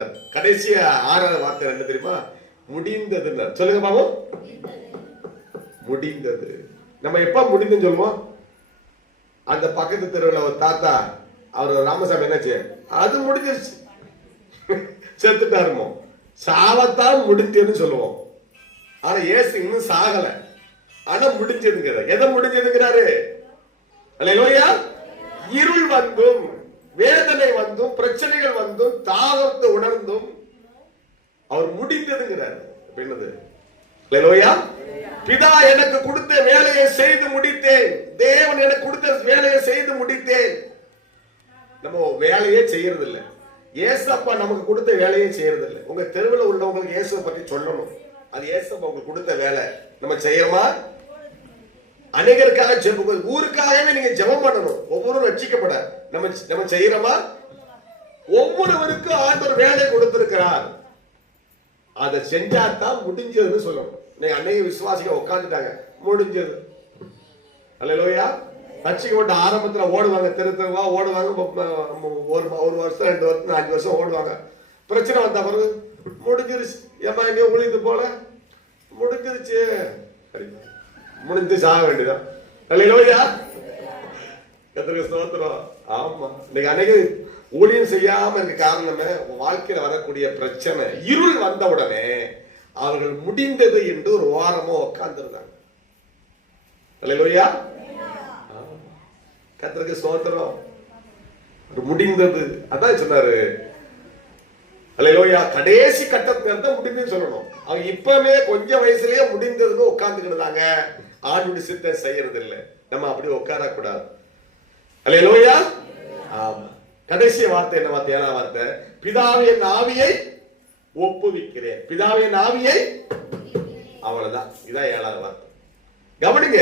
கடைசியா ஆறாவது வார்த்தை என்ன தெரியுமா? முடிந்தது. சொல்லுங்க பாபு. முடிந்தது. நம்ம எப்ப முடிந்துன்னு சொல்லுவோம்? அந்த பக்கத்து தெருவில் ஒரு தாத்தா, அவர் ராமசாமி என்னாச்சு, அது முடிஞ்சிருச்சு, செத்துட்டாருமோ, சாவத்தான் முடிஞ்சதுன்னு சொல்லுவோம். ஆனா ஏசு இன்னும் சாகல, ஆனா முடிஞ்சதுங்கிறார். எதை முடிஞ்சதுங்கிறாரு? அல்லேலூயா. இருள் வந்தும், வேதனை வந்தும், பிரச்சனைகள் வந்தும், தாகத்தை உணர்ந்தும் அவர் முடிந்ததுங்கிறார். என்னது? அல்லேலூயா. பிதா எனக்கு கொடுத்த வேலையை செய்து முடித்தேன். தேவன் எனக்கு கொடுத்த வேலையை செய்து முடித்தேன். நம்ம வேலையே செய்யறது இல்லை. ஏசப்பா நமக்கு கொடுத்த வேலையே செய்யறது இல்லை. உங்க தெருவில் உள்ளவங்களுக்கு இயேசுவை பற்றி சொல்லணும். அது ஏசப்பா உங்களுக்கு கொடுத்த வேலை. நம்ம செய்யறோமா? அநேகருக்காக ஜெபம், ஊருக்காகவே நீங்க ஜெபம் பண்ணணும். ஒவ்வொருவரும் ரட்சிக்கப்பட நம்ம செய்யறோமா? ஒவ்வொருவருக்கும் ஆண்டவர் வேலை கொடுத்திருக்கிறார். அதை செஞ்சாதான் முடிஞ்சதுன்னு சொல்லணும். அநேக விசுவாசிகள் உட்காந்துட்டாங்க, முடிஞ்சது. அல்லேலூயா. ரட்சிக்கப்பட்ட ஆரம்பத்துல ஓடுவாங்க, தெருவா ஓடுவாங்க, ஒரு வருஷம் 2 வருஷம் 5 வருஷம் ஓடுவாங்க. பிரச்சனை வந்த பிறகு முடிஞ்சிருச்சு, ஏமா எங்க உழித்து போல முடிஞ்சிருச்சு, முடிஞ்சு சாக வேண்டியதான். அல்லேலூயா. கர்த்தருக்கு ஸ்தோத்திரம். ஆமா, இன்னைக்கு அநேக ஊழியம் செய்யாம இருக்க காரணமே வாழ்க்கையில வரக்கூடிய பிரச்சனை. இருள் வந்த உடனே அவர்கள் முடிந்தது என்று ஒரு வாரமோ உட்கார்ந்துருந்தாங்க. அல்லேலூயா. கர்த்தருக்கு ஸ்தோத்திரம். முடிந்தது, அதான் சொன்னாரு. அல்லேலூயா. கடைசி கட்டத்துல முடிந்துன்னு சொல்லணும். அவங்க இப்பவே கொஞ்சம் வயசுலயே முடிந்ததுன்னு உட்கார்ந்துக்கிட்டாங்க. ஆண்டுடைய சித்தம் செய்யறது இல்லை. நம்ம அப்படி உட்கார கூடாது. அல்லேலூயா. ஆமா. கடைசி வார்த்தை என்ன வார்த்தை? 7வது வார்த்தை, பிதாவின் ஆவியை ஒப்புவிக்கிறேன். பிதாவின் ஆவியை, அவ்வளவுதான். இதான் 7வது வார்த்தை. கவனிங்க,